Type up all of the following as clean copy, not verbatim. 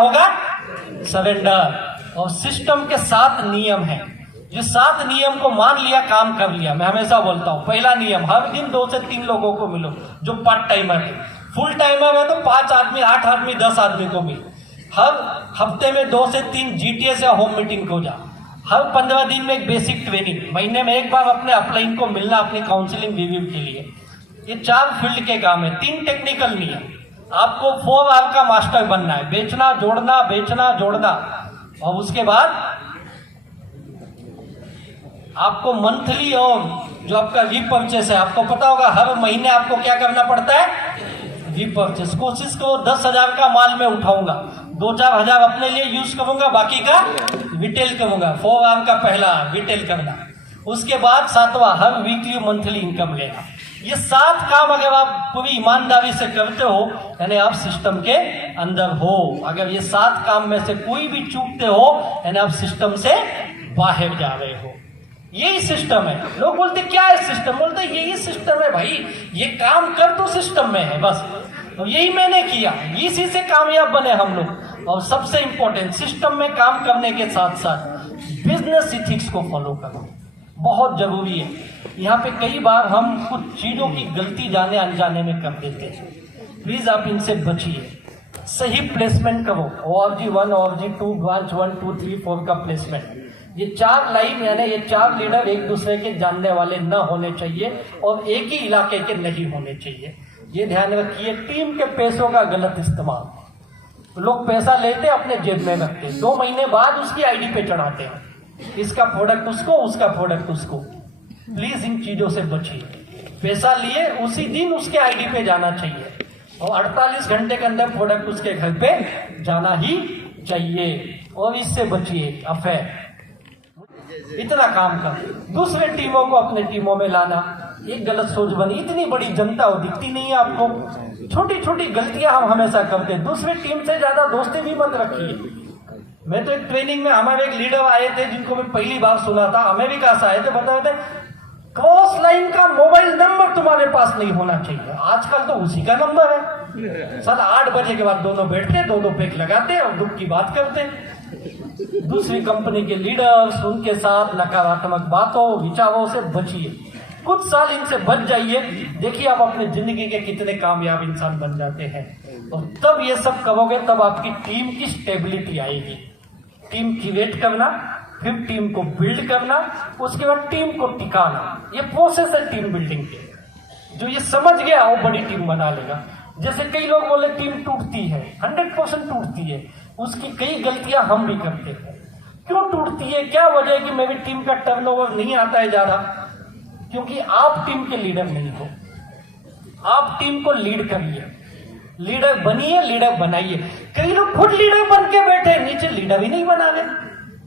होगा? सरेंडर। और सिस्टम के 7 नियम हैं। ये 7 नियम को मान लिया, काम कर लिया। मैं हमेशा बोलता हूं, पहला नियम, हर दिन 2 से 3 लोगों को मिलो जो पार्ट टाइमर है। फुल टाइमर है तो 5 आदमी, 8 आदमी, 10 आदमी को मिल। हर हफ्ते में 2 से 3 GTS या होम मीटिंग को जा। हर 15 दिन में एक बेसिक ट्रेनिंग, महीने में एक बार अपने अपलाइन को मिलना अपनी काउंसलिंग रिव्यू के लिए। ये 4 फील्ड के काम है। 3 टेक्निकल नियम। आपको 4 आवर का मास्टर बनना है, बेचना जोड़ना, बेचना जोड़ना। और उसके बाद आपको मंथली और जो आपका रीपरचेस है, आपको पता होगा हर महीने आपको क्या करना पड़ता है? रीपरचेस। कोशिश करो 10,000 का माल मैं उठाऊंगा, 2-4 हजार अपने लिए यूज करूंगा, बाकी का रिटेल करूंगा। 4 आवर का पहला रिटेल करना। उसके बाद 7वां, हर वीकली मंथली इनकम लेना। ये 7 काम अगर आप पूरी ईमानदारी से करते हो, यानी आप सिस्टम के अंदर हो। अगर ये 7 काम में से कोई भी चूकते हो, यानी आप सिस्टम से बाहर जा रहे हो। यही सिस्टम है। लोग बोलते क्या है सिस्टम? बोलते यही सिस्टम है भाई, ये काम कर तो सिस्टम में है बस। तो यही मैंने किया, इसी से कामयाब बने हम लोग। और सबसे इंपॉर्टेंट, सिस्टम में काम करने के साथ साथ बिजनेस इथिक्स को फॉलो करो, बहुत जरूरी है। यहाँ पे कई बार हम कुछ चीजों की गलती जाने अनजाने में कर देते हैं। प्लीज आप इनसे बचिए। सही प्लेसमेंट करो। ORG 1, ORG 2, ब्रांच 1, 2, 3, 4 का प्लेसमेंट। ये 4 लाइन, यानी ये 4 लीडर एक दूसरे के जानने वाले न होने चाहिए और एक ही इलाके के नहीं होने चाहिए। ये ध्यान रखिए। टीम के पैसों का गलत इस्तेमाल। लोग पैसा लेते अपने जेब में रखते, 2 महीने बाद उसकी ID पे चढ़ाते हैं, इसका प्रोडक्ट उसको, उसका प्रोडक्ट उसको। प्लीज इन चीजों से बचिए। पैसा लिए उसी दिन उसके ID पे जाना चाहिए और 48 घंटे के अंदर प्रोडक्ट उसके घर पे जाना ही चाहिए। और इससे बचिए अफेयर। इतना काम कर। दूसरे टीमों को अपने टीमों में लाना, एक गलत सोच बनी। इतनी बड़ी जनता हो, दिखती नहीं है आपको? छोटी छोटी गलतियां हम हमेशा करते हैं। दूसरी टीम से ज्यादा दोस्ती भी मत रखिए। मैं तो एक ट्रेनिंग में, हमारे एक लीडर आए थे जिनको मैं पहली बार सुना था, अमेरिका से आए थे, बता रहे थे क्रॉस लाइन का मोबाइल नंबर तुम्हारे पास नहीं होना चाहिए। आजकल तो उसी का नंबर है। 8 बजे के बाद दोनों बैठते, 2-2 पैक लगाते और दुख की बात करते। दूसरी कंपनी के लीडर्स, उनके साथ नकारात्मक बातों, विचारों से बचिए। कुछ साल इनसे बच जाइए, देखिए आप अपनी जिंदगी के कितने कामयाब इंसान बन जाते हैं। और तब ये सब करोगे, तब आपकी टीम की स्टेबिलिटी आएगी। टीम क्रिएट करना, फिर टीम को बिल्ड करना, उसके बाद टीम को टिकाना। ये प्रोसेस है टीम बिल्डिंग के। जो ये समझ गया वो बड़ी टीम बना लेगा। जैसे कई लोग बोले टीम टूटती है, 100% टूटती है। उसकी कई गलतियां हम भी करते हैं। क्यों टूटती है? क्या वजह है कि मेरी टीम का टर्नओवर नहीं आता है ज्यादा? क्योंकि आप टीम के लीडर नहीं हो। आप टीम को लीड करिए, लीडर बनिए, लीडर बनाइए। कई लोग खुद लीडर बन के बैठे, नीचे लीडर ही नहीं बना रहे।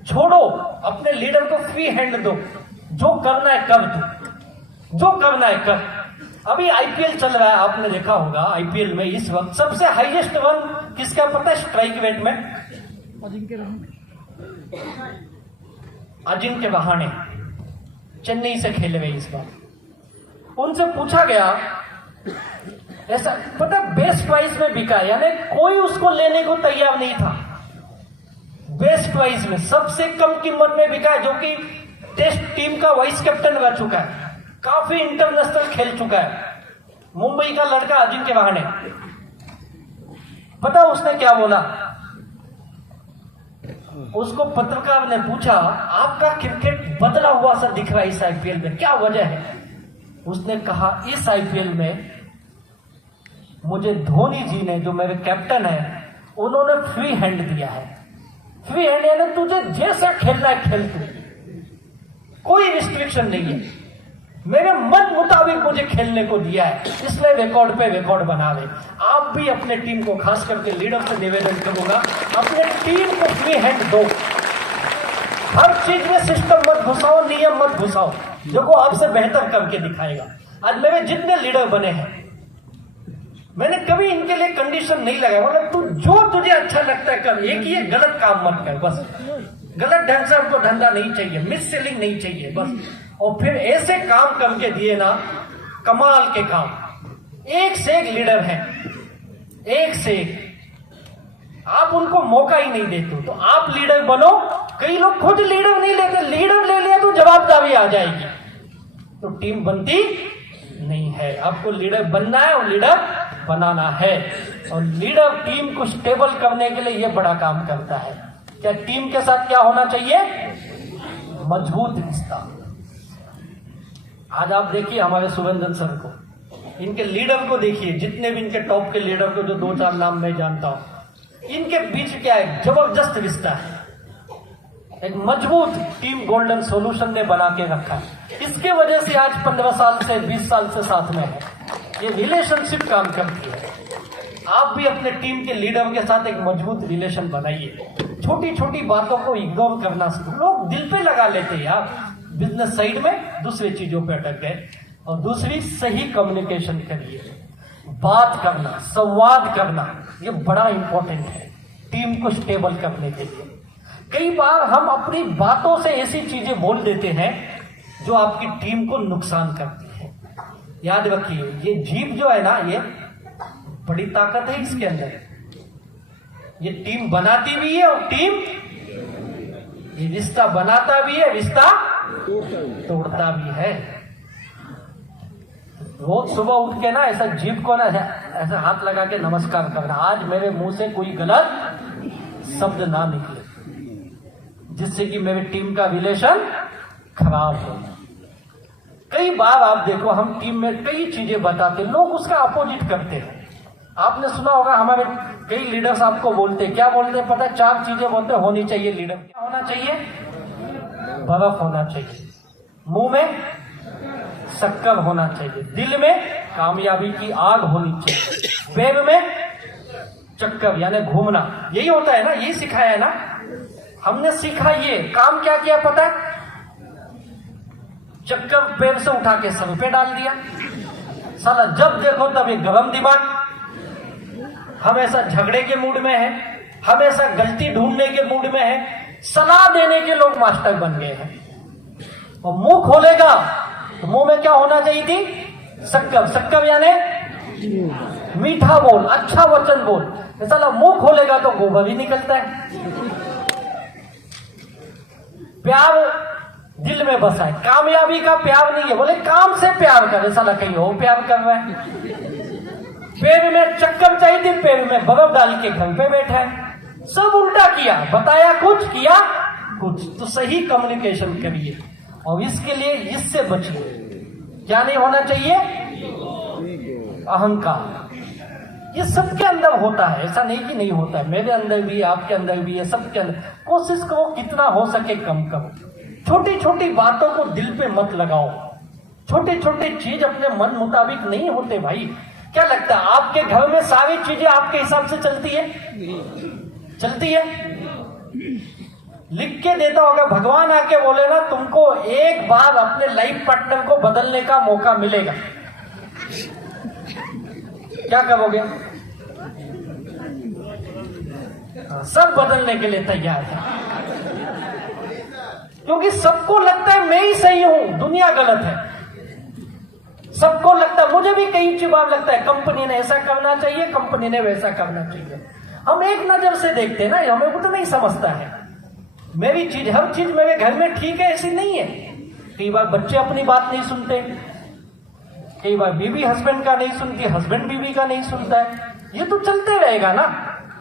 छोड़ो, अपने लीडर को फ्री हैंड दो। जो करना है कर दो, जो करना है कर। अभी IPL चल रहा है, आपने देखा होगा। IPL में इस वक्त सबसे हाईएस्ट रन किसका पता है स्ट्राइक रेट में? अजिंक्य रहाणे चेन्नई से खेले गए इस बार। उनसे पूछा गया, ऐसा पता बेस्ट प्राइस में बिका, यानी कोई उसको लेने को तैयार नहीं था। बेस्ट प्राइस में सबसे कम कीमत में बिका, जो कि टेस्ट टीम का वाइस कैप्टन रह चुका है, काफी इंटरनेशनल खेल चुका है, मुंबई का लड़का अजिंक्य रहाणे। पता उसने क्या बोला? उसको पत्रकार ने पूछा, आपका क्रिकेट बदला हुआ सा दिख रहा है इस IPL में, क्या वजह है? उसने कहा, इस IPL में मुझे धोनी जी ने, जो मेरे कैप्टन है, उन्होंने फ्री हैंड दिया है। फ्री हैंड यानी तुझे जैसा खेलना है खेल तू, कोई रिस्ट्रिक्शन नहीं है। मेरे मन मुताबिक मुझे खेलने को दिया है, इसलिए रिकॉर्ड पे रिकॉर्ड बना रहे। आप भी अपने टीम को, खास करके लीडर से निवेदन करूंगा, अपने टीम को फ्री हैंड दो। हर चीज में सिस्टम मत घुसाओ, नियम मत घुसाओ, जो को आपसे बेहतर करके दिखाएगा। आज मेरे जितने लीडर बने हैं, मैंने कभी इनके लिए कंडीशन नहीं लगाया। मतलब तू जो तुझे अच्छा लगता है कर, एक ही गलत काम मत कर बस। गलत ढंग से हमको धंधा नहीं चाहिए, मिस सेलिंग नहीं चाहिए बस। और फिर ऐसे काम करके दिए ना, कमाल के काम। एक से एक लीडर हैं, एक से एक। आप उनको मौका ही नहीं देते, तो आप लीडर बनो। कई लोग खुद लीडर नहीं लेते, लीडर ले लिया तो जवाबदारी आ जाएगी, तो टीम बनती नहीं है। आपको लीडर बनना है और लीडर बनाना है, और लीडर टीम को स्टेबल करने के लिए यह बड़ा काम करता है। क्या टीम के साथ क्या होना चाहिए? मजबूत रिश्ता। आज आप देखिए हमारे सुरेंद्र सर को, इनके लीडर को देखिए, जितने भी इनके टॉप के लीडर को जो 2-4 नाम मैं जानता हूं, इनके बीच क्या है? जबरदस्त रिश्ता है, एक मजबूत टीम गोल्डन सॉल्यूशन ने बना के रखा है। इसके वजह से आज 15 साल से 20 साल से साथ में है। ये रिलेशनशिप काम करती है। आप भी अपने टीम के लीडर के साथ एक मजबूत रिलेशन बनाइए। छोटी छोटी बातों को इग्नोर करना सीखो। लोग दिल पे लगा लेते हैं यार, बिजनेस साइड में दूसरी चीजों पे अटक गए। और दूसरी, सही कम्युनिकेशन करिए, बात करना, संवाद करना, ये बड़ा इंपॉर्टेंट है टीम को स्टेबल करने के लिए। कई बार हम अपनी बातों से ऐसी चीजें बोल देते हैं जो आपकी टीम को नुकसान करती है। याद रखिए, ये जीभ जो है ना, ये बड़ी ताकत है इसके अंदर। ये टीम बनाती भी है और टीम ये रिश्ता बनाता भी है, रिश्ता तोड़ता भी है। रोज सुबह उठ के ना ऐसा जीभ को ना ऐसा हाथ लगा के नमस्कार करना, आज मेरे मुंह से कोई गलत शब्द ना निकले जिससे कि मेरे टीम का रिलेशन खराब हो। कई बार आप देखो, हम टीम में कई चीजें बताते, लोग उसका अपोजिट करते हैं। आपने सुना होगा, हमारे कई लीडर्स आपको बोलते, क्या बोलते हैं पता है? 4 चीजें बोलते होनी चाहिए लीडर। क्या होना चाहिए? बर्फ होना चाहिए, मुंह में शक्कर होना चाहिए, दिल में कामयाबी की आग होनी चाहिए, पैर में चक्कर यानी घूमना। यही होता है ना, यही सिखाया है ना हमने। सीखा ये काम क्या किया पता है? चक्कर पैर से उठा के सर पे डाल दिया। साला जब देखो तब एक गरम दिमाग, हमेशा झगड़े के मूड में है, हमेशा गलती ढूंढने के मूड में है, सलाह देने के लोग मास्टर बन गए हैं। और मुंह खोलेगा तो मुंह में क्या होना चाहिए थी? शक्कर। शक्कर यानी मीठा बोल, अच्छा वचन बोल। साला मुंह खोलेगा तो गोबर ही निकलता है। प्यार दिल में बसा है, कामयाबी का प्यार नहीं है। बोले काम से प्यार करे, साला कहीं और प्यार कर रहा है। पैर में चक्कर चाहिए, पैर में बर्फ डाल के घर पे बैठा है। सब उल्टा किया, बताया कुछ, किया कुछ। तो सही कम्युनिकेशन करिए और इसके लिए इससे बचिए। क्या नहीं होना चाहिए? अहंकार। ये सबके अंदर होता है, ऐसा नहीं कि नहीं होता है। मेरे अंदर भी, आपके अंदर भी है, सबके अंदर। कोशिश करो कितना हो सके कम करो। छोटी छोटी बातों को दिल पे मत लगाओ। छोटे छोटे चीज अपने मन मुताबिक नहीं होते भाई। क्या लगता है आपके घर में सारी चीजें आपके हिसाब से चलती है? चलती है? लिख के देता होगा, भगवान आके बोले ना तुमको एक बार अपने लाइफ पार्टनर को बदलने का मौका मिलेगा, क्या करोगे? सब बदलने के लिए तैयार है, क्योंकि सबको लगता है मैं ही सही हूं, दुनिया गलत है। सबको लगता है, मुझे भी कई बार लगता है कंपनी ने ऐसा करना चाहिए, कंपनी ने वैसा करना चाहिए। हम एक नजर से देखते हैं ना, हमें वो तो नहीं समझता है। मेरी चीज, हर चीज मेरे घर में ठीक है ऐसी नहीं है। कई बार बच्चे अपनी बात नहीं सुनते, कई बार बीवी हस्बैंड का नहीं सुनती, हस्बैंड बीवी का नहीं सुनता है। ये तो चलते रहेगा ना,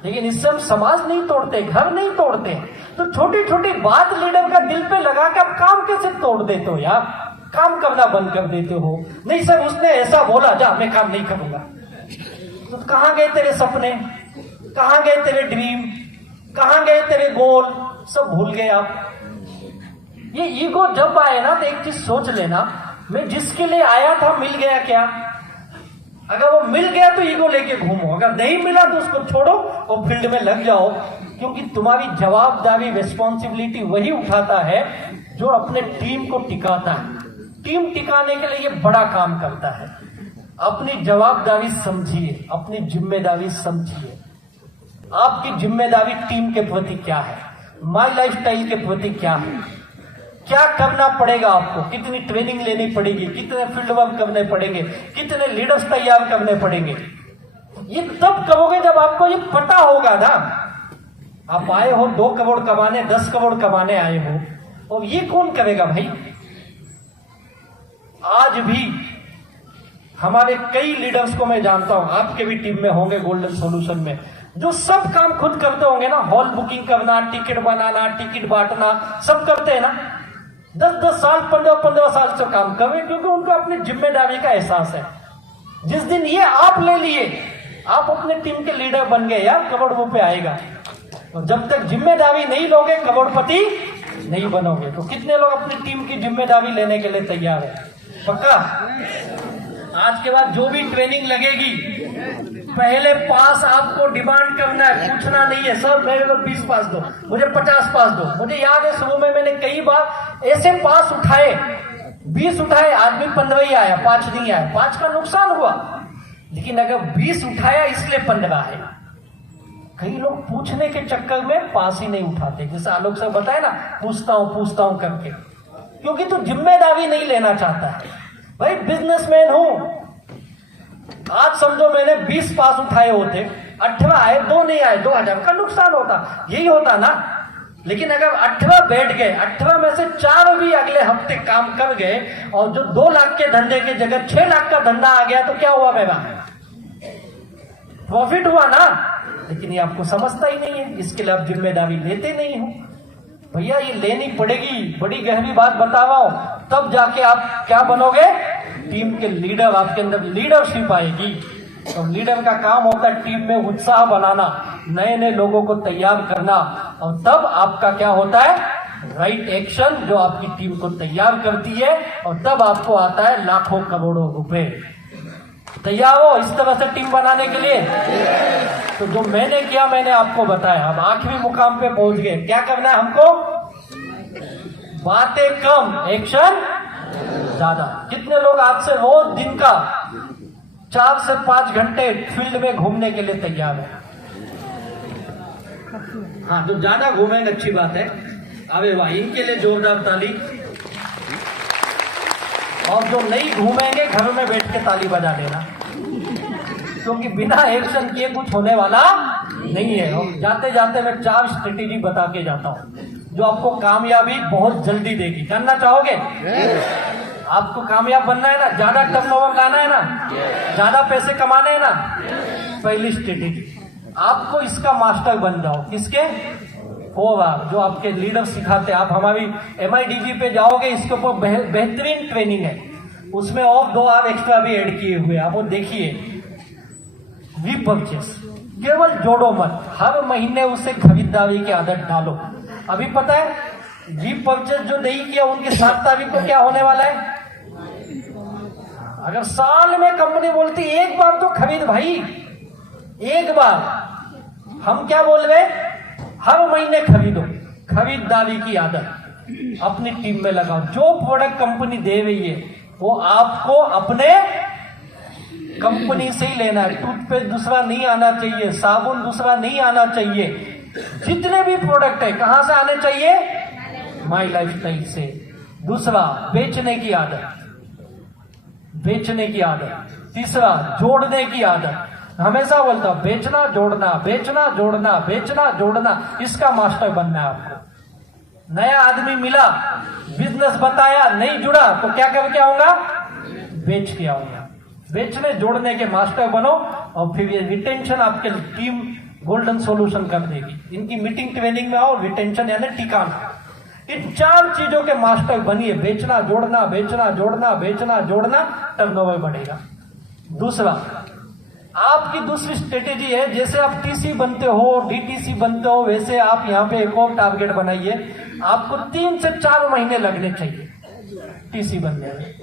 लेकिन इससे हम समाज नहीं तोड़ते, घर नहीं तोड़ते। तो छोटी छोटी बात लीडर का दिल पे लगा के आप काम कैसे तोड़ देते हो यार? काम करना बंद कर देते हो। नहीं सर उसने ऐसा बोला, जा मैं काम नहीं करूंगा। तो कहां गए तेरे सपने, कहां गए तेरे ड्रीम, कहां गए तेरे गोल? सब भूल गए आप। ये ईगो जब आए ना तो एक चीज सोच लेना, मैं जिसके लिए आया था मिल गया क्या? अगर वो मिल गया तो ईगो लेके घूमो, अगर नहीं मिला तो उसको छोड़ो और फील्ड में लग जाओ। क्योंकि तुम्हारी जवाबदारी, रिस्पॉन्सिबिलिटी वही उठाता है जो अपने टीम को टिकाता है। टीम टिकाने के लिए ये बड़ा काम करता है। अपनी जवाबदारी समझिए, अपनी जिम्मेदारी समझिए। आपकी जिम्मेदारी टीम के प्रति क्या है, माई लाइफस्टाइल के प्रति क्या है, क्या करना पड़ेगा आपको, कितनी ट्रेनिंग लेनी पड़ेगी, कितने फील्ड वर्क करने पड़ेंगे, कितने लीडर्स तैयार करने पड़ेंगे। ये तब करोगे जब आपको ये पता होगा ना आप आए हो 2 करोड़ कमाने, 10 करोड़ कमाने आए हो, और ये कौन करेगा भाई? आज भी हमारे कई लीडर्स को मैं जानता हूं, आपके भी टीम में होंगे गोल्डन सॉल्यूशन में, जो सब काम खुद करते होंगे ना, हॉल बुकिंग करना, टिकट बनाना, टिकट बांटना, सब करते हैं ना। 10-10 साल, 15-15 साल से काम कर रहे, क्योंकि उनको अपनी जिम्मेदारी का एहसास है। जिस दिन ये आप ले लिए, आप अपने टीम के लीडर बन गए यार, करोड़ रुपए आएगा। और जब तक जिम्मेदारी नहीं लोगे, करोड़पति नहीं बनोगे। तो कितने लोग अपनी टीम की जिम्मेदारी लेने के लिए तैयार है? पक्का? आज के बाद जो भी ट्रेनिंग लगेगी, पहले पास आपको डिमांड करना है, पूछना नहीं है सर मेरे को 20 पास दो, मुझे 50 पास दो। मुझे याद है शुरू में मैंने कई बार ऐसे पास उठाए, 20 उठाए, आदमी 15 ही आया, 5 नहीं आया, 5 का नुकसान हुआ। लेकिन अगर 20 उठाया इसलिए 15 है। कई लोग पूछने के चक्कर में पास ही नहीं उठाते, जैसे आलोक सर बताए ना, पूछता हूं करके, क्योंकि तू जिम्मेदारी नहीं लेना चाहता है। भाई बिजनेसमैन हूं, आज समझो मैंने 20 पास उठाए होते, 18 आए, 2 नहीं आए, 2000 का नुकसान होता, यही होता ना। लेकिन अगर 18 बैठ गए, 18 में से 4 भी अगले हफ्ते काम कर गए, और जो 2 लाख के धंधे की जगह 6 लाख का धंधा आ गया, तो क्या हुआ मेरा? प्रॉफिट हुआ ना। लेकिन ये आपको समझता ही नहीं है, इसके लिए आप जिम्मेदारी लेते नहीं हो। भैया ये लेनी पड़ेगी, बड़ी गहरी बात बता रहा हूं, तब जाके आप क्या बनोगे? टीम के लीडर, आपके अंदर लीडरशिप आएगी। तो लीडर का काम होता है टीम में उत्साह बनाना, नए नए लोगों को तैयार करना, और तब आपका क्या होता है? राइट एक्शन, जो आपकी टीम को तैयार करती है, और तब आपको आता है लाखों करोड़ों रुपए। तैयार हो इस तरह से टीम बनाने के लिए? तो जो मैंने किया मैंने आपको बताया। अब आखिरी मुकाम पे पहुंच गए, क्या करना है हमको? बातें कम, एक्शन ज्यादा। कितने लोग आपसे रोज दिन का 4 से 5 घंटे फील्ड में घूमने के लिए तैयार है? हाँ, जो ज्यादा घूमेंगे अच्छी बात है, अबे भाई इनके लिए जोरदार ताली। और जो नहीं घूमेंगे घर में बैठ के ताली बजा देना, क्योंकि बिना एक्शन किए कुछ होने वाला नहीं है। और जाते जाते मैं 4 स्ट्रेटेजी बता के जाता हूं, जो आपको कामयाबी बहुत जल्दी देगी। करना चाहोगे? आपको कामयाब बनना है ना, ज्यादा टर्नओवर लाना है ना, ज्यादा पैसे कमाने हैं ना, पहली स्ट्रेटेजी आपको इसका मास्टर बन जाओ। किसके? होगा जो आपके लीडर सिखाते हैं। आप हमारी MIDG पे जाओगे, इसके ऊपर बेहतरीन ट्रेनिंग है, उसमें और 2 आप एक्स्ट्रा भी ऐड किए हुए, आप वो देखिए। रीपर्चेस, केवल जोड़ो मत, हर महीने उसे खरीदारी की आदत डालो। अभी पता है रीपर्चेस जो नहीं किया, उनकी 7 तारीख को क्या होने वाला है? अगर साल में कंपनी बोलती एक बार तो खरीद भाई, एक बार, हम क्या बोल रहे? हर महीने खरीदो। खरीदारी की आदत अपनी टीम में लगाओ। जो प्रोडक्ट कंपनी दे रही है वो आपको अपने कंपनी से ही लेना है। टूथपेस्ट दूसरा नहीं आना चाहिए, साबुन दूसरा नहीं आना चाहिए। जितने भी प्रोडक्ट है कहां से आने चाहिए? माई लाइफस्टाइल से। दूसरा, बेचने की आदत, बेचने की आदत। तीसरा, जोड़ने की आदत। हमेशा बोलता हूं बेचना जोड़ना, बेचना जोड़ना, बेचना जोड़ना, इसका मास्टर बनना है आपको। नया आदमी मिला, बिजनेस बताया, नहीं जुड़ा, तो क्या करके आऊंगा? बेच के आऊंगा। बेचने जोड़ने के मास्टर बनो, और फिर ये रिटेंशन आपके टीम गोल्डन सॉल्यूशन कर देगी। इनकी मीटिंग ट्रेनिंग में आओ, रिटेंशन यानी ठिकाना। इन 4 चीजों के मास्टर बनिए, बेचना जोड़ना, बेचना जोड़ना, बेचना जोड़ना, टर्नओवर बढ़ेगा। दूसरा, आपकी दूसरी स्ट्रेटेजी है, जैसे आप TC बनते हो, DTC बनते हो, वैसे आप यहाँ पे एक और टारगेट बनाइए। आपको 3 से 4 महीने लगने चाहिए TC बनने में,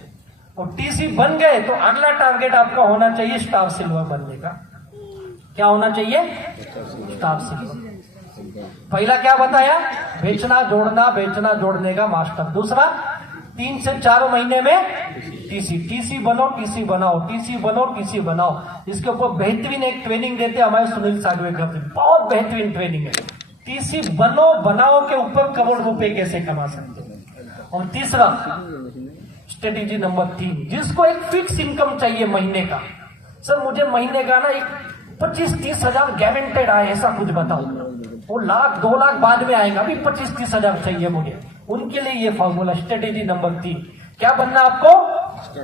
और TC बन गए तो अगला टारगेट आपका होना चाहिए स्टार सिल्वर बनने का। क्या होना चाहिए? Star silver. पहला क्या बताया? बेचना जोड़ना, बेचना जोड़ने का मास्टर। दूसरा, 3 से 4 महीने में TC बनो, TC बनाओ, TC बनो, TC बनाओ। इसके ऊपर बेहतरीन एक ट्रेनिंग देते हमारे सुनील सागवेकर, बहुत बेहतरीन ट्रेनिंग है। TC बनो बनाओ के ऊपर करोड़ रुपए कैसे कमा सकते हो। और तीसरा, स्ट्रेटेजी नंबर 3, जिसको एक फिक्स इनकम चाहिए महीने का। सर मुझे महीने का ना एक 25-30 हजार गारंटेड आए, ऐसा कुछ बताओ। वो लाख 2 लाख बाद में आएगा, अभी 25-30 हजार चाहिए मुझे। उनके लिए ये फॉर्मूला स्ट्रेटेजी नंबर 3। क्या बनना आपको?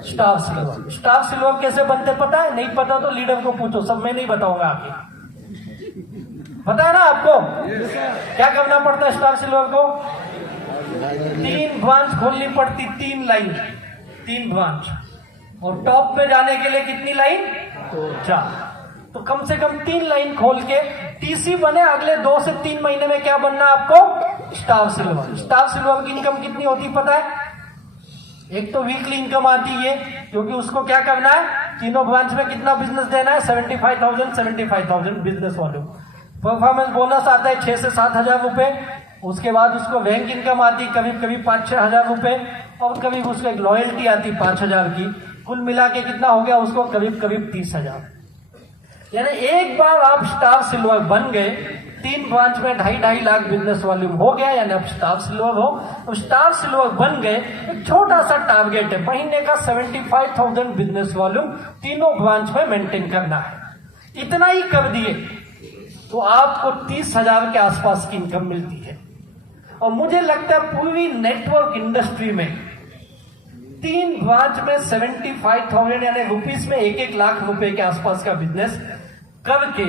Star silver. स्टार सिल्वर कैसे बनते पता है? नहीं पता तो लीडर को पूछो, सब मैं नहीं बताऊंगा आगे। पता है ना आपको? क्या करना पड़ता है स्टार सिल्वर को? 3 ब्रांच खोलनी पड़ती, 3 लाइन, 3 ब्रांच। और टॉप पे जाने के लिए कितनी लाइन? 4। तो कम से कम 3 लाइन खोल के टीसी बने। अगले 2 से 3 महीने में क्या बनना आपको? Star silver. स्टार सिल्वर की इनकम कितनी होती पता है? एक तो वीकली इनकम आती है, क्योंकि उसको क्या करना है, तीनों ब्रांच में कितना बिजनेस देना है? 75,000 बिजनेस वॉल्यूम। परफॉर्मेंस बोनस आता है 6 से 7 हजार रुपए। उसके बाद उसको बैंक इनकम आती करीब करीब 5-6 हजार रुपए, और करीब उसको एक लॉयल्टी आती 5 हजार की। कुल मिला के कितना हो गया उसको? करीब करीब 30 हजार। यानी एक बार आप स्टार सिल्वर बन गए, 3 ब्रांच में 2.5 लाख बिजनेस वॉल्यूम हो गया, यानी अब स्टार सिल्वर हो। तो स्टार सिल्वर बन गए, एक छोटा सा टारगेट है महीने का 75,000 बिजनेस वॉल्यूम तीनों ब्रांच में मेंटेन करना है। इतना ही कर दिए तो आपको 30 हजार के आसपास की इनकम मिलती है। और मुझे लगता है पूरी नेटवर्क इंडस्ट्री में 3 ब्रांच में 75,000 यानी रुपीस में 1-1 लाख रुपए के आसपास का बिजनेस करके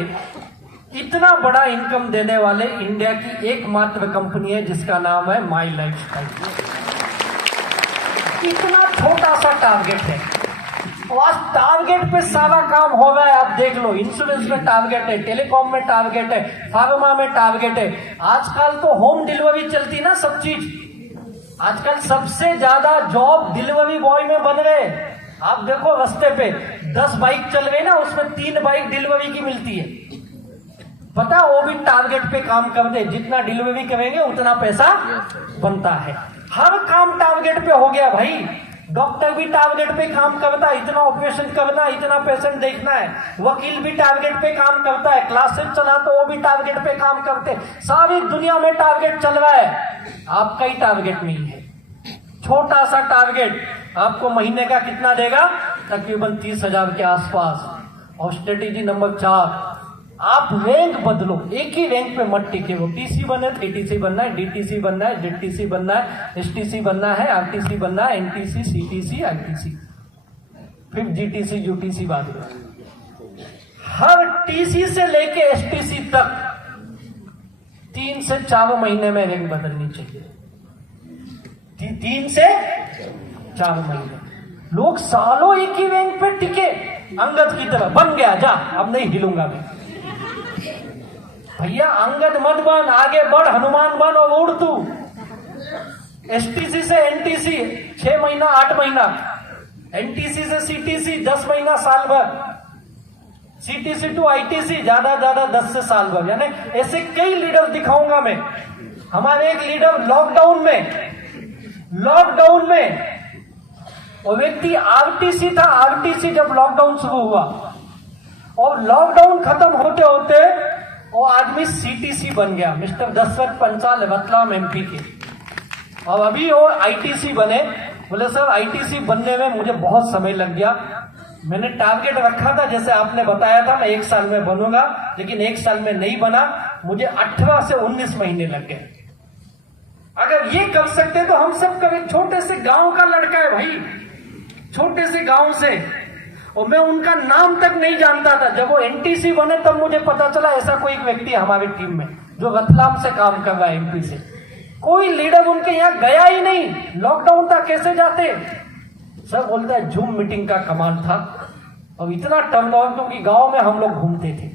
इतना बड़ा इनकम देने वाले इंडिया की एकमात्र कंपनी है जिसका नाम है माई लाइफस्टाइल। इतना छोटा सा टारगेट है और आज टारगेट पे सारा काम हो रहा है। आप देख लो, इंश्योरेंस में टारगेट है, टेलीकॉम में टारगेट है, फार्मा में टारगेट है। आजकल तो होम डिलीवरी चलती ना सब चीज। आजकल सबसे ज्यादा जॉब डिलीवरी बॉय में बन रहे। आप देखो रास्ते पे 10 बाइक चल रही ना, उसमें 3 बाइक डिलीवरी की मिलती है। पता, वो भी टारगेट पे काम करते, जितना डिलीवरी करेंगे उतना पैसा बनता है। हर काम टारगेट पे हो गया भाई। डॉक्टर भी टारगेट पे काम करता है, इतना ऑपरेशन करना है, इतना पेशेंट देखना है। वकील भी टारगेट पे काम करता है, क्लासेस चला तो वो भी टारगेट पे काम करते। सारी दुनिया में टारगेट चल रहा है, आपका ही टारगेट नहीं है। छोटा सा टारगेट आपको महीने का कितना देगा? तकरीबन 30 हजार के आसपास। और स्ट्रेटेजी नंबर 4, आप रैंक बदलो, एक ही रैंक पे मत टिके। वो टीसी बने तो एटीसी बनना है, डीटीसी बनना है, जेडटीसी बनना है, एसटीसी बनना है, आरटीसी बनना है, एनटीसी, सीटीसी, आईटीसी, फिर जीटीसी, यूटीसी बाद में। हर टीसी से लेके एसटीसी तक 3 से 4 महीने में रैंक बदलनी चाहिए। 3 से 4 महीने। लोग सालों एक ही रैंक पे टिके, अंगद की तरह बन गया, जा अब नहीं हिलूंगा मैं। भैया अंगद मत बन, आगे बढ़, हनुमान बन और उड़ तू। एसटीसी से एनटीसी 6 महीना 8 महीना, एनटीसी से सीटीसी 10 महीना साल भर, सीटीसी टू आईटीसी ज्यादा 10 से साल भर। यानी ऐसे कई लीडर दिखाऊंगा मैं। हमारे एक लीडर लॉकडाउन में वो व्यक्ति आरटीसी था। आरटीसी जब लॉकडाउन शुरू हुआ और लॉकडाउन खत्म होते होते वो आदमी सीटीसी बन गया, मिस्टर दशरथ पंचाल रतलाम एमपी के। और अभी वो आईटीसी बने। बोले सर आईटीसी बनने में मुझे बहुत समय लग गया, मैंने टारगेट रखा था जैसे आपने बताया था मैं 1 साल में बनूंगा, लेकिन 1 साल में नहीं बना, मुझे 18 से 19 महीने लग गए। अगर ये कर सकते तो हम सब कभी। छोटे से गांव का लड़का है भाई, छोटे से गांव से, और मैं उनका नाम तक नहीं जानता था। जब वो एनटीसी बने तब मुझे पता चला ऐसा कोई व्यक्ति है हमारी टीम में जो रतलाम से काम कर रहा है, एमपी से। कोई लीडर उनके यहाँ गया ही नहीं, लॉकडाउन था, कैसे जाते? सब बोलता है जूम मीटिंग का कमाल था और इतना टर्नओवर, क्योंकि गांव में हम लोग घूमते थे।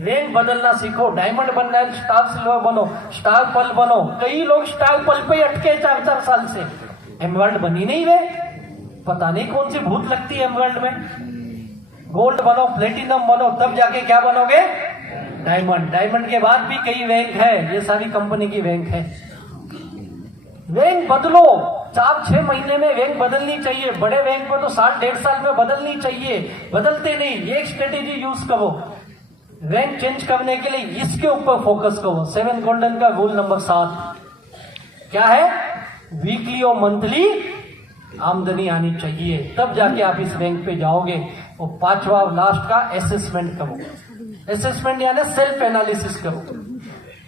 रैंक बदलना सीखो, डायमंड बनना है, स्टार सिल्वर बनो, स्टार पल बनो। कई लोग स्टार पल पे अटके 4-4 साल से, एमराल्ड बनी नहीं रहे। पता नहीं कौन सी भूत लगती है एमराल्ड में। गोल्ड बनो, प्लेटिनम बनो, तब जाके क्या बनोगे? डायमंड। डायमंड के बाद भी कई रैंक है, ये सारी कंपनी की रैंक है। रैंक बदलो, 4-6 महीने में रैंक बदलनी चाहिए। बड़े रैंक पे तो 1.5 साल में बदलनी चाहिए, बदलते नहीं। ये एक स्ट्रेटेजी यूज करो रैंक चेंज करने के लिए, इसके ऊपर फोकस करो। 7 गोल्डन का रूल नंबर 7 क्या है? वीकली और मंथली आमदनी आनी चाहिए, तब जाके आप इस रैंक पे जाओगे। और 5वां लास्ट का असेसमेंट करो। असेसमेंट यानी सेल्फ एनालिसिस करो।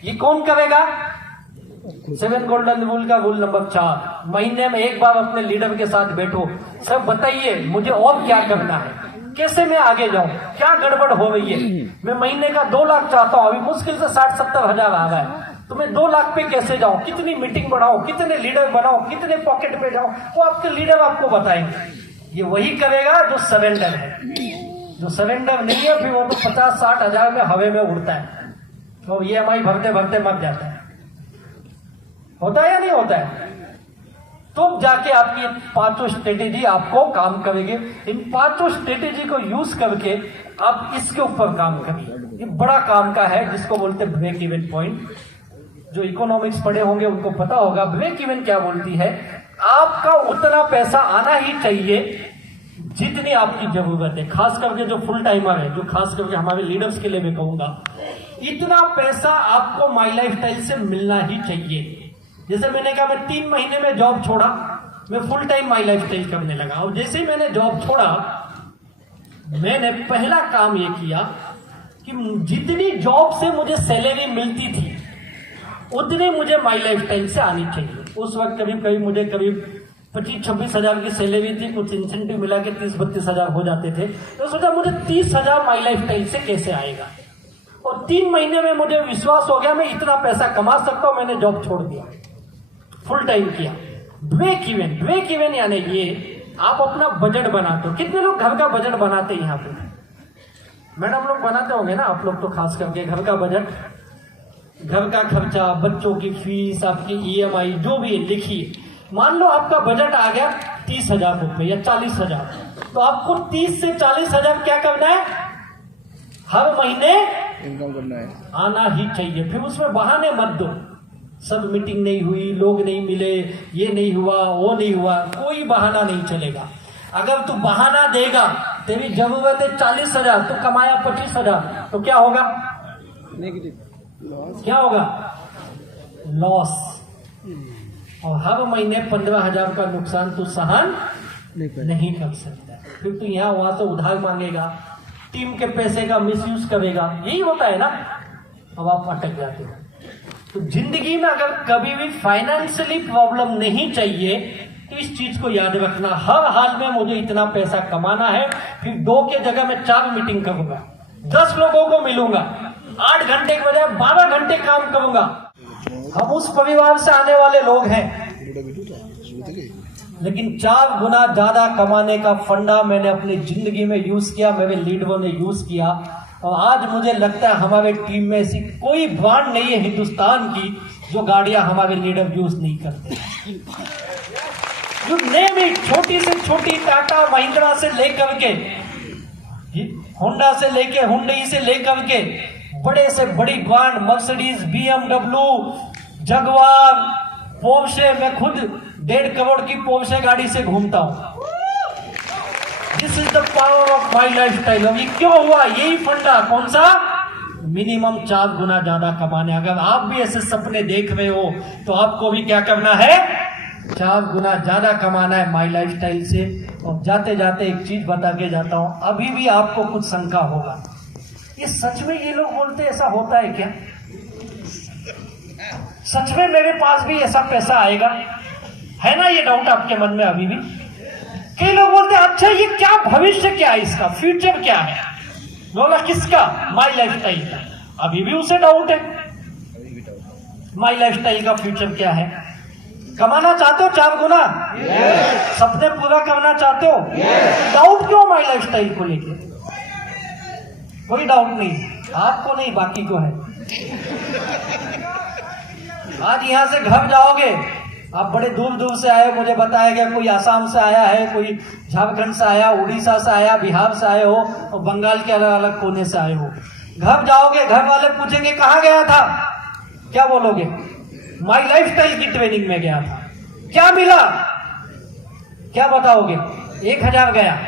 ये कौन करेगा? 7 गोल्डन रूल का रूल नंबर 4, महीने में एक बार अपने लीडर के साथ बैठो, सर बताइए मुझे और क्या करना है, कैसे मैं आगे जाऊं, क्या गड़बड़ हो रही है, मैं महीने का 2 लाख चाहता हूं, अभी मुश्किल से 60-70 हजार आ रहा है, तो मैं 2 लाख पे कैसे जाऊं, कितनी मीटिंग बढ़ाऊं, कितने लीडर बनाऊं, कितने पॉकेट पे जाऊं, वो आपके लीडर आपको बताएंगे। ये वही करेगा जो सरेंडर है। जो सरेंडर नहीं है फिर वो तो 50-60 हजार में हवे में उड़ता है, तो EMI भरते भरते मर जाता है। होता है या नहीं होता है? तो जाके आपकी 5 स्ट्रेटेजी आपको काम करेगी। इन 5 स्ट्रेटेजी को यूज करके आप इसके ऊपर काम करिए। ये बड़ा काम का है जिसको बोलते हैं ब्रेक इवन पॉइंट। जो इकोनॉमिक्स पढ़े होंगे उनको पता होगा ब्रेक इवन क्या बोलती है। आपका उतना पैसा आना ही चाहिए जितनी आपकी जरूरत है, खास करके जो फुल टाइमर है, जो खास करके हमारे लीडर्स के लिए मैं कहूंगा, इतना पैसा आपको माई लाइफ स्टाइल से मिलना ही चाहिए। जैसे मैंने कहा मैं 3 महीने में जॉब छोड़ा, मैं full time my life style करने लगा, और जैसे ही मैंने जॉब छोड़ा मैंने पहला काम ये किया कि जितनी जॉब से मुझे सैलरी मिलती थी उतनी मुझे माई लाइफ स्टाइल से आनी चाहिए। उस वक्त करीब मुझे करीब 25-26 हजार की सैलरी थी, कुछ इंसेंटिव मिला के 30-32 हजार हो जाते थे, तो सोचा मुझे 30 हजार माई लाइफ स्टाइल से कैसे आएगा। और 3 महीने में मुझे विश्वास हो गया मैं इतना पैसा कमा सकता हूं। मैंने जॉब छोड़ दिया, फुल टाइम किया। ब्रेक इवन यानी ये आप अपना बजट बनाते हो। कितने लोग घर का बजट बनाते हैं यहाँ पे? मैडम लोग बनाते होंगे ना, आप लोग तो खास करके घर का बजट, घर का खर्चा, बच्चों की फीस, आपकी EMI जो भी है लिखिए। मान लो आपका बजट आ गया 30 हजार रुपये या 40 हजार, तो आपको 30 से 40 हजार क्या करना है? हर महीने इनकम करना है, आना ही चाहिए। फिर उसमें बहाने मत दो, सब मीटिंग नहीं हुई, लोग नहीं मिले, ये नहीं हुआ, वो नहीं हुआ, कोई बहाना नहीं चलेगा। अगर तू बहाना देगा, तेरी जरूरत है 40 हजार, तो कमाया 25 हजार, तो क्या होगा? नेगेटिव क्या होगा? लॉस। और हर महीने 15 हजार का नुकसान तू सहन नहीं कर सकता। फिर तू यहाँ वहां से उधार मांगेगा, टीम के पैसे का मिसयूज करेगा, यही होता है ना। अब आप अटक जाते हो। तो जिंदगी में अगर कभी भी फाइनेंशियली प्रॉब्लम नहीं चाहिए तो इस चीज को याद रखना, हर हाल में मुझे इतना पैसा कमाना है। फिर 2 के जगह मैं 4 मीटिंग करूंगा, 10 लोगों को मिलूंगा, 8 घंटे के बजाय 12 घंटे काम करूंगा। हम उस परिवार से आने वाले लोग हैं, लेकिन 4 गुना ज्यादा कमाने का फंडा मैंने अपनी जिंदगी में यूज किया, मेरे लीडरों ने यूज किया। और आज मुझे लगता है हमारे टीम में ऐसी कोई ब्रांड नहीं है हिंदुस्तान की जो गाड़ियां हमारे लीडर यूज नहीं करते। छोटी से छोटी टाटा महिंद्रा से लेकर के होंडा से लेके हुंडई से लेकर के बड़े से बड़ी brand Mercedes, BMW, Jaguar, Porsche, मैं खुद 1.5 करोड़ की पोर्शे गाड़ी से घूमता हूं। This is the power of my life style. अभी क्यों हुआ? यही फंडा, कौन सा? मिनिमम 4 गुना ज्यादा कमाने। अगर आप भी ऐसे सपने देख रहे हो तो आपको भी क्या करना है? 4 गुना ज्यादा कमाना है माई लाइफ स्टाइल से। और जाते जाते एक चीज बता के जाता हूं, अभी भी आपको कुछ शंका होगा, ये सच में ये लोग बोलते ऐसा होता है क्या? सच में मेरे पास भी ऐसा पैसा आएगा? है ना ये डाउट आपके मन में अभी भी? कई लोग बोलते हैं अच्छा ये क्या भविष्य, क्या है इसका फ्यूचर, क्या है? बोला किसका? माई लाइफ स्टाइल का। अभी भी उसे डाउट है माई लाइफ स्टाइल का फ्यूचर क्या है। कमाना चाहते हो 4 गुना? सपने पूरा करना चाहते हो? डाउट क्यों माई लाइफ स्टाइल को लेके? कोई डाउट नहीं, आपको नहीं बाकी को है। आज यहां से घर जाओगे, आप बड़े दूर दूर से आए, मुझे बताया गया कोई आसाम से आया है, कोई झारखंड से आया, उड़ीसा से आया, बिहार से आए हो और बंगाल के अलग अलग कोने से आए हो। घर जाओगे, घर वाले पूछेंगे कहाँ गया था, क्या बोलोगे? माई लाइफ स्टाइल की ट्रेनिंग में गया था। क्या मिला? क्या बताओगे? 1000 गया,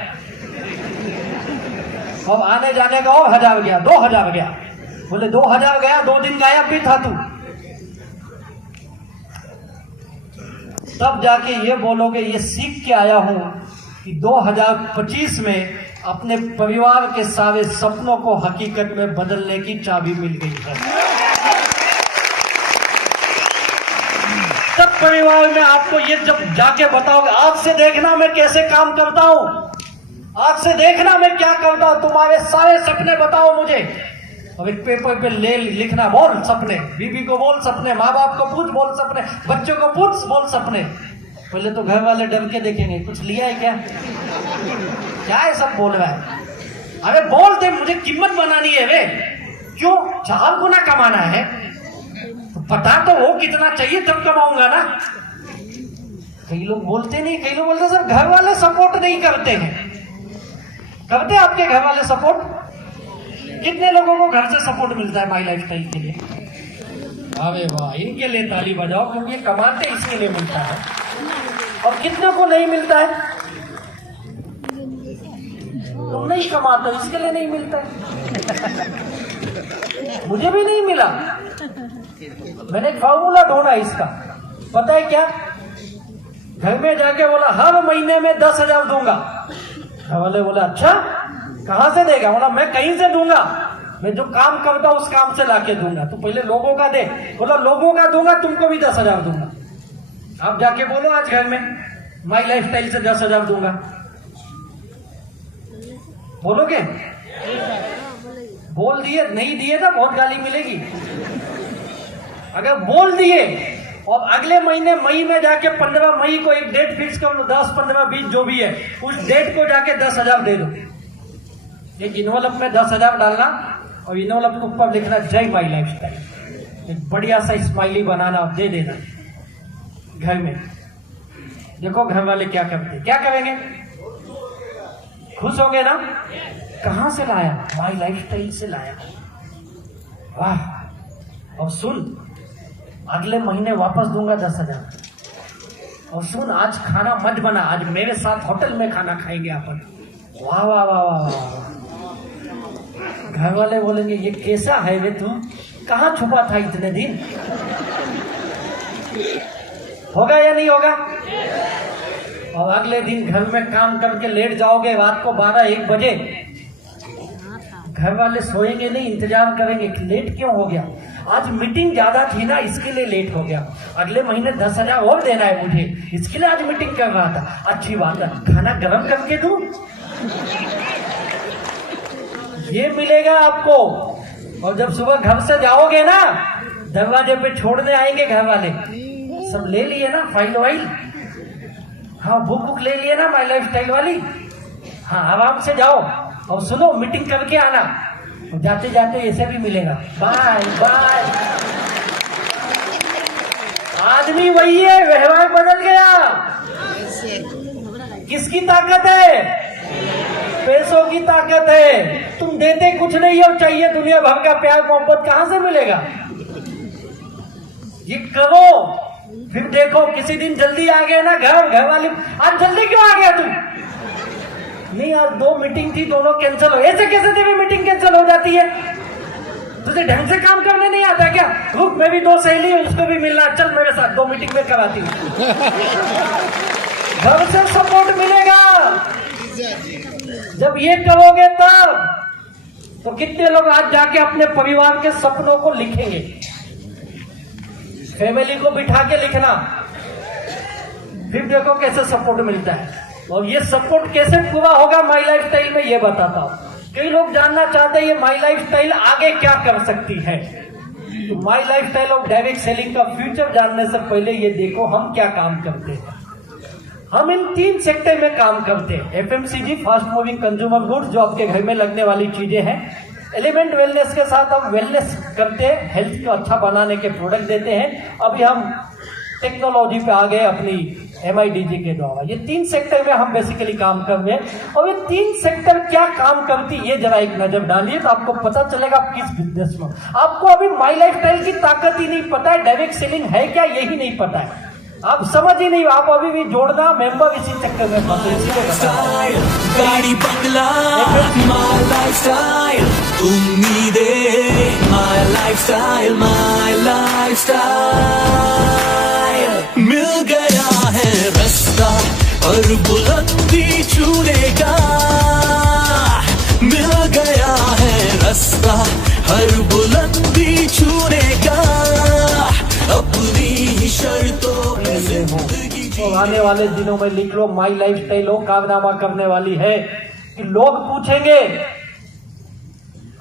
अब आने जाने का और 1000 गया, 2000 गया। बोले 2000 गया, 2 दिन गायब भी था तू। तब जाके ये बोलोगे ये सीख के आया हूं कि 2025 में अपने परिवार के सारे सपनों को हकीकत में बदलने की चाबी मिल गई है। परिवार में आपको ये जब जाके बताओगे, आज से देखना मैं कैसे काम करता हूँ, आज से देखना मैं क्या करता हूँ, तुम्हारे सारे सपने बताओ मुझे। अब एक पेपर पे ले लिखना, बोल सपने, बीवी को बोल सपने, माँ बाप को पूछ बोल सपने, बच्चों को पूछ बोल सपने। पहले तो घर वाले डर के देखेंगे, कुछ लिया है क्या, क्या है सब बोल रहा है। अरे बोल दे, मुझे कीमत बनानी है वे, क्यों 4 गुना कमाना है, तो पता तो वो कितना चाहिए तब कमाऊंगा ना। कई लोग बोलते नहीं, कई लोग बोलते सर घर वाले सपोर्ट नहीं करते हैं। करते आपके घर वाले सपोर्ट? कितने लोगों को घर से सपोर्ट मिलता है माई लाइफस्टाइल के लिए? अरे वाह, इनके लिए ताली बजाओ, क्योंकि ये कमाते इसके लिए मिलता है। और कितने को नहीं मिलता है? तुम नहीं कमाते इसके लिए नहीं मिलता है। मुझे भी नहीं मिला। मैंने एक फॉर्मूला ढूंढा इसका, पता है क्या? घर में जाके बोला हर महीने में 10,000 दूंगा। घर वाले बोला अच्छा कहां से देगा? बोला मैं कहीं से दूंगा, मैं जो काम करता हूं उस काम से लाके दूंगा। तो पहले लोगों का दे। बोला लोगों का दूंगा, तुमको भी 10,000 दूंगा। आप जाके बोलो आज घर में माई लाइफस्टाइल से 10,000 दूंगा, बोलोगे? बोल दिए, नहीं दिए ना बहुत गाली मिलेगी। अगर बोल दिए और अगले महीने मई में जाके 15 मई को एक डेट फिक्स कर लो, 10, 15, 20 जो भी है, उस डेट को जाके 10,000 दे दो। एक इन्वॉल्व में 10,000 डालना और इन्वॉल्व के ऊपर लिखना जय माई लाइफस्टाइल, एक बढ़िया सा स्माइली बनाना और दे देना घर में। देखो घर वाले क्या करते, क्या करेंगे? खुश होंगे ना? कहां से लाया? माई लाइफस्टाइल से लाया। वाह। और सुन, अगले महीने वापस दूंगा 10,000। और सुन, आज खाना मत बना, आज मेरे साथ होटल में खाना खाएंगे अपन। वाह वाह वाह वाह वाह। घर वाले बोलेंगे ये कैसा है रे तू, कहाँ छुपा था इतने दिन? होगा या नहीं होगा? और अगले दिन घर में काम करके लेट जाओगे रात को 12-1 बजे, घर वाले सोएंगे नहीं, इंतजार करेंगे कि लेट क्यों हो गया? आज मीटिंग ज्यादा थी ना इसके लिए लेट हो गया, अगले महीने 10,000 और देना है मुझे, इसके लिए आज मीटिंग कर रहा था। अच्छी बात है, खाना गर्म करके दूं? ये मिलेगा आपको। और जब सुबह घर से जाओगे ना, दरवाजे पे छोड़ने आएंगे घर वाले, सब ले लिए ना फाइल वाइल, हाँ बुक ले लिए ना माई लाइफस्टाइल वाली, हाँ आराम से जाओ और सुनो मीटिंग करके आना। जाते जाते ऐसे भी मिलेगा, बाय बाय। आदमी वही है, व्यवहार बदल गया। किसकी ताकत है? पैसों की ताकत है। तुम देते कुछ नहीं हो, चाहिए दुनिया भर का प्यार मोहब्बत, कहां से मिलेगा? ये करो, फिर देखो किसी दिन जल्दी आ गए ना घर वाले, आज जल्दी क्यों आ गया तू? नहीं आज 2 मीटिंग थी, दोनों कैंसिल हो। ऐसे कैसे तेरी मीटिंग कैंसिल हो जाती है? तुझे ढंग से काम करने नहीं आता क्या? रुक, मैं भी 2 सहेली है, उसको भी मिलना, चल मेरे साथ 2 मीटिंग में कराती हूँ। घर से सपोर्ट मिलेगा जब ये करोगे तब। तो कितने लोग आज जाके अपने परिवार के सपनों को लिखेंगे? फैमिली को बिठा के लिखना, फिर देखो कैसे सपोर्ट मिलता है। और ये सपोर्ट कैसे पूरा होगा माई लाइफस्टाइल में, ये बताता हूं। कई लोग जानना चाहते हैं ये माई लाइफस्टाइल आगे क्या कर सकती है। तो माई लाइफस्टाइल ऑफ डायरेक्ट सेलिंग का फ्यूचर जानने से पहले ये देखो हम क्या काम करते हैं। हम इन 3 सेक्टर में काम करते हैं। FMCG, fast moving consumer goods, जो आपके घर में लगने वाली चीजें हैं। एलिमेंट वेलनेस के साथ हम वेलनेस करते हैं, हेल्थ को अच्छा बनाने के प्रोडक्ट देते हैं। अभी हम टेक्नोलॉजी पे आ गए अपनी MIDG के द्वारा। ये 3 सेक्टर में हम बेसिकली काम कर रहे हैं। और ये 3 सेक्टर क्या काम करती है, ये जरा एक नजर डालिए तो आपको पता चलेगा आप किस बिजनेस में। आपको अभी माई लाइफस्टाइल की ताकत ही नहीं पता है, डायरेक्ट सेलिंग है क्या यही नहीं पता है, आप समझ ही नहीं। आप अभी भी जोड़ना मेंबर इसी चक्कर में फंसे। गाड़ी बंगला माय लाइफस्टाइल, उम्मीदें माय लाइफस्टाइल, माय लाइफस्टाइल। मिल गया है रास्ता और बुलंदी छूने का, मिल गया है रास्ता हर बुलंदी छूने का, अपनी शर्तों तो आने वाले दिनों में लिख लो, माई लाइफ स्टाइल हो कारनामा करने वाली है कि लोग पूछेंगे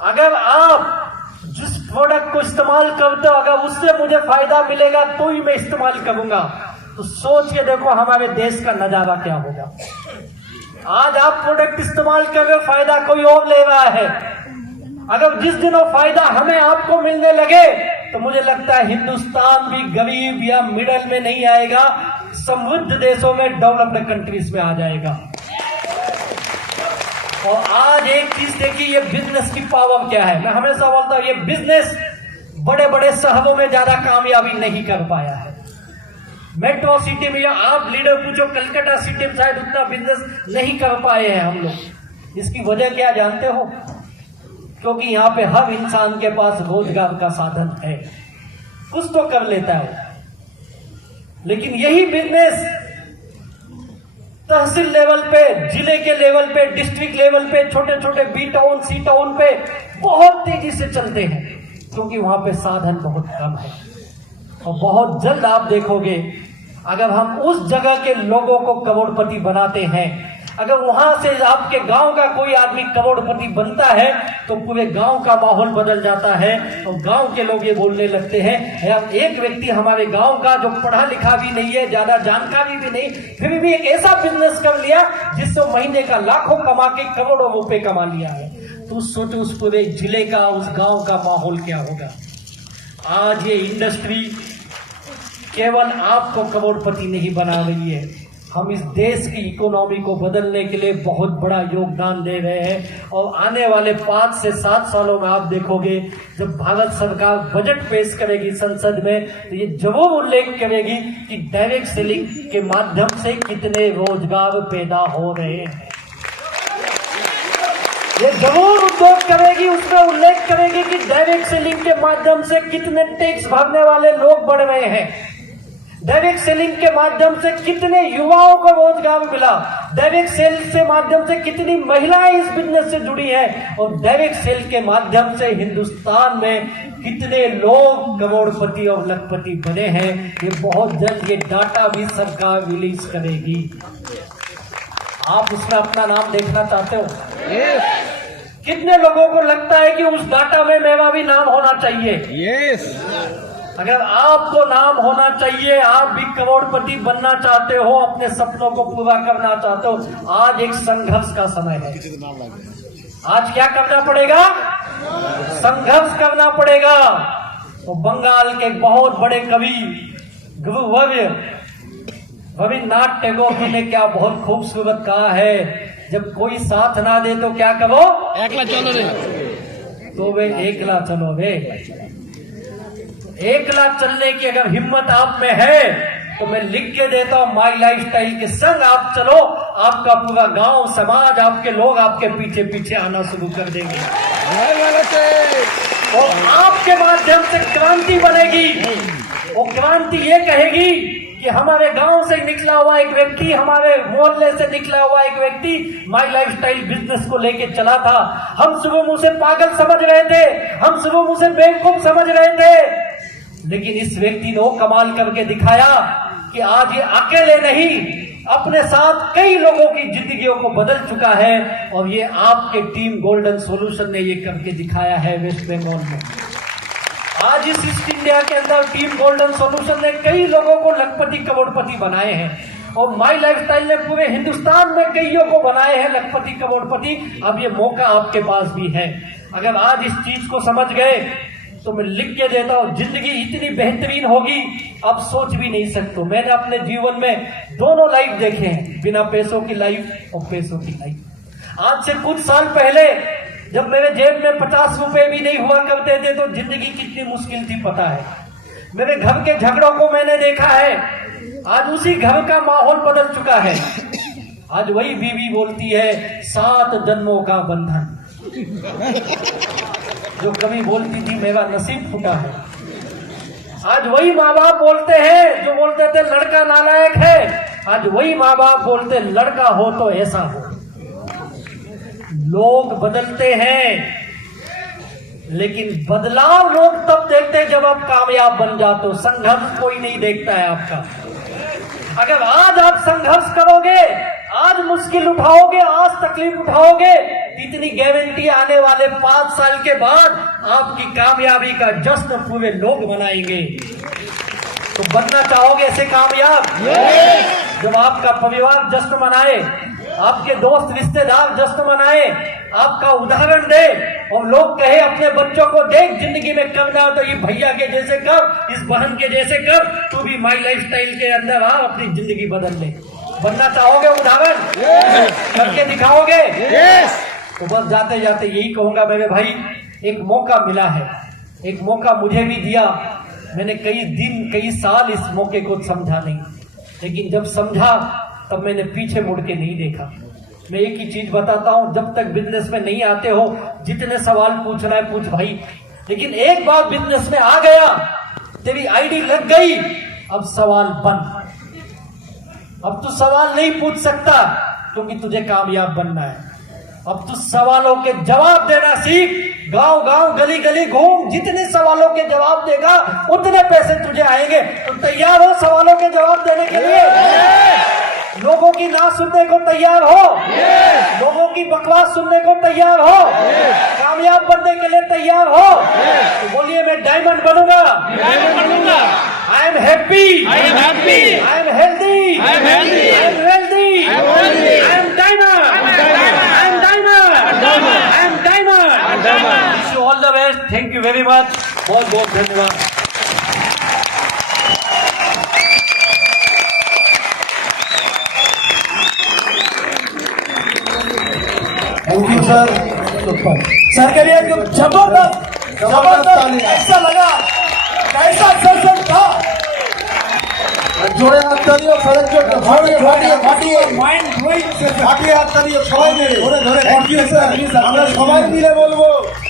अगर आप जिस प्रोडक्ट को इस्तेमाल करते हो अगर उससे मुझे फायदा मिलेगा तो ही मैं इस्तेमाल करूंगा। तो सोच के देखो हमारे देश का नजारा क्या होगा। आज आप प्रोडक्ट इस्तेमाल कर रहे हो, फायदा कोई और ले रहा है। अगर जिस दिन वो फायदा हमें आपको मिलने लगे तो मुझे लगता है हिंदुस्तान भी गरीब या मिडिल में नहीं आएगा, समृद्ध देशों में, डेवलप्ड कंट्रीज में आ जाएगा। और आज एक चीज देखिए, ये बिजनेस की पावर क्या है। मैं हमेशा बोलता हूं ये बिजनेस बड़े बड़े शहरों में ज्यादा कामयाबी नहीं कर पाया है। मेट्रो सिटी में या आप लीडर पूछो, कलकत्ता सिटी में शायद उतना बिजनेस नहीं कर पाए हैं हम लोग। इसकी वजह क्या जानते हो? क्योंकि यहाँ पे हर इंसान के पास रोजगार का साधन है, कुछ तो कर लेता है। लेकिन यही बिजनेस तहसील लेवल पे, जिले के लेवल पे, डिस्ट्रिक्ट लेवल पे, छोटे छोटे बी टाउन, सी टाउन पे बहुत तेजी से चलते हैं, क्योंकि वहां पे साधन बहुत कम है। और बहुत जल्द आप देखोगे अगर हम उस जगह के लोगों को करोड़पति बनाते हैं, अगर वहां से आपके गांव का कोई आदमी करोड़पति बनता है तो पूरे गांव का माहौल बदल जाता है। और गांव के लोग ये बोलने लगते हैं, यार एक व्यक्ति हमारे गांव का जो पढ़ा लिखा भी नहीं है, ज्यादा जानकारी भी नहीं, फिर भी एक ऐसा बिजनेस कर लिया जिससे महीने का लाखों कमा के करोड़ों रुपए कमा लिया है। तो सोचो उस पूरे जिले का, उस गांव का माहौल क्या होगा। आज ये इंडस्ट्री केवल आपको करोड़पति नहीं बना रही है, हम इस देश की इकोनॉमी को बदलने के लिए बहुत बड़ा योगदान दे रहे हैं। और आने वाले 5 से 7 सालों में आप देखोगे जब भारत सरकार बजट पेश करेगी संसद में तो ये जरूर उल्लेख करेगी कि डायरेक्ट सेलिंग के माध्यम से कितने रोजगार पैदा हो रहे हैं। ये जरूर उद्योग करेगी, उसमें उल्लेख करेगी कि डायरेक्ट सेलिंग के माध्यम से कितने टैक्स भरने वाले लोग बढ़ रहे हैं, डायरेक्ट सेलिंग के माध्यम से कितने युवाओं को रोजगार मिला, डायरेक्ट सेल के माध्यम से कितनी महिलाएं इस बिजनेस से जुड़ी हैं, और डायरेक्ट सेल के माध्यम से हिंदुस्तान में कितने लोग करोड़पति और लखपति बने हैं। ये बहुत जल्द ये डाटा भी सरकार रिलीज करेगी। आप उसमें अपना नाम देखना चाहते हो? कितने लोगों को लगता है कि उस डाटा में मेरा भी नाम होना चाहिए? अगर आपको नाम होना चाहिए, आप भी करोड़पति बनना चाहते हो, अपने सपनों को पूरा करना चाहते हो, आज एक संघर्ष का समय है। आज क्या करना पड़ेगा? संघर्ष करना पड़ेगा। तो बंगाल के बहुत बड़े कवि गुरुवर्य रविन्द्रनाथ टैगोर जी ने क्या बहुत खूबसूरत कहा है, जब कोई साथ ना दे तो क्या करो? एकला चलो रे। तो वे एकला चलो रे। एकला चलने की अगर हिम्मत आप में है तो मैं लिख के देता हूं, माई लाइफ स्टाइल के संग आप चलो, आपका पूरा गांव, समाज, आपके लोग आपके पीछे पीछे आना शुरू कर देंगे। और आपके माध्यम से क्रांति बनेगी। वो क्रांति ये कहेगी कि हमारे गांव से निकला हुआ एक व्यक्ति, हमारे मोहल्ले से निकला हुआ एक व्यक्ति माई लाइफ स्टाइल बिजनेस को लेके चला था। हम सुबह मुझे पागल समझ रहे थे, हम सुबह मुझे बेवकूफ समझ रहे थे, लेकिन इस व्यक्ति ने कमाल करके दिखाया कि आज ये अकेले नहीं, अपने साथ कई लोगों की जिंदगियों को बदल चुका है। और ये आपके टीम गोल्डन सॉल्यूशन ने ये करके दिखाया है वेस्ट बंगाल में। आज इस ईस्ट इंडिया के अंदर टीम गोल्डन सॉल्यूशन ने कई लोगों को लखपति करोड़पति बनाए हैं, और माई लाइफस्टाइल ने पूरे हिंदुस्तान में कईयों को बनाए हैं लखपति करोड़पति। अब ये मौका आपके पास भी है। अगर आज इस चीज को समझ गए तो मैं लिख के देता हूं, जिंदगी इतनी बेहतरीन होगी आप सोच भी नहीं सकते। मैंने अपने जीवन में दोनों लाइफ देखे हैं, बिना पैसों की लाइफ और पैसों की लाइफ। आज से कुछ साल पहले जब मेरे जेब में 50 रुपए भी नहीं हुआ करते थे तो जिंदगी कितनी मुश्किल थी पता है। मेरे घर के झगड़ों को मैंने देखा है, आज उसी घर का माहौल बदल चुका है। आज वही बीवी बोलती है 7 जन्मों का बंधन, जो कभी बोलती थी मेरा नसीब फूटा है। आज वही माँ बाप बोलते हैं जो बोलते थे लड़का नालायक है, आज वही माँ बाप बोलते लड़का हो तो ऐसा हो। लोग बदलते हैं, लेकिन बदलाव लोग तब देखते हैं जब आप कामयाब बन जाते हो। संघर्ष कोई नहीं देखता है आपका। अगर आज आप संघर्ष करोगे, आज मुश्किल उठाओगे, आज तकलीफ उठाओगे, इतनी गारंटी आने वाले 5 साल के बाद आपकी कामयाबी का जश्न पूरे लोग मनाएंगे। तो बनना चाहोगे ऐसे कामयाब? जब आपका परिवार जश्न मनाए, आपके दोस्त रिश्तेदार जश्न मनाए, आपका उदाहरण दे और लोग कहे अपने बच्चों को, देख जिंदगी में करना हो तो ये भैया के जैसे कर, इस बहन के जैसे कर, तू भी माई लाइफस्टाइल के अंदर आ, अपनी जिंदगी बदल ले। बनना चाहोगे उदाहरण? करके दिखाओगे? तो बस जाते जाते यही कहूंगा मेरे भाई, एक मौका मिला है, एक मौका मुझे भी दिया। मैंने कई दिन कई साल इस मौके को समझा नहीं, लेकिन जब समझा तब मैंने पीछे मुड़ के नहीं देखा। मैं एक ही चीज बताता हूं, जब तक बिजनेस में नहीं आते हो, जितने सवाल पूछना है पूछ भाई, लेकिन एक बार बिजनेस में आ गया, तेरी आईडी लग गई, अब सवाल बंद। अब तू सवाल नहीं पूछ सकता क्योंकि तुझे कामयाब बनना है। अब तू सवालों के जवाब देना सीख, गांव गांव गली गली घूम, जितने सवालों के जवाब देगा उतने पैसे तुझे आएंगे। तो तैयार हो सवालों के जवाब देने के लिए? लोगों की ना सुनने को तैयार हो? लोगों की बकवास सुनने को तैयार हो? कामयाब बनने के लिए तैयार हो? तो बोलिए मैं डायमंड बनूंगा, I am happy, I am healthy, I am wealthy, I am diamond, I am diamond. Wish you all the best. Thank you very much. बहुत बहुत धन्यवाद। Thank you sir. सर के लिए जबरदस्त ऐसा लगा, कैसा सेशन था। जोड़े हाथ तालियों, सड़क जो फाटिए माइंड ब्लोइंग सेशन, फाटिए हाथ तालियों সবাই মিলে ধরে ধরে। Thank you sir. আমরা সবাই মিলে বলবো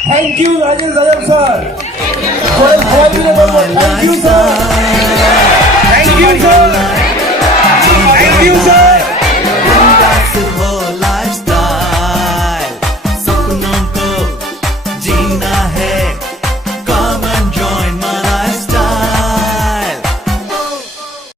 thank you Rajesh Azam sir. সবাই মিলে বলবো thank you sir, thank you sir.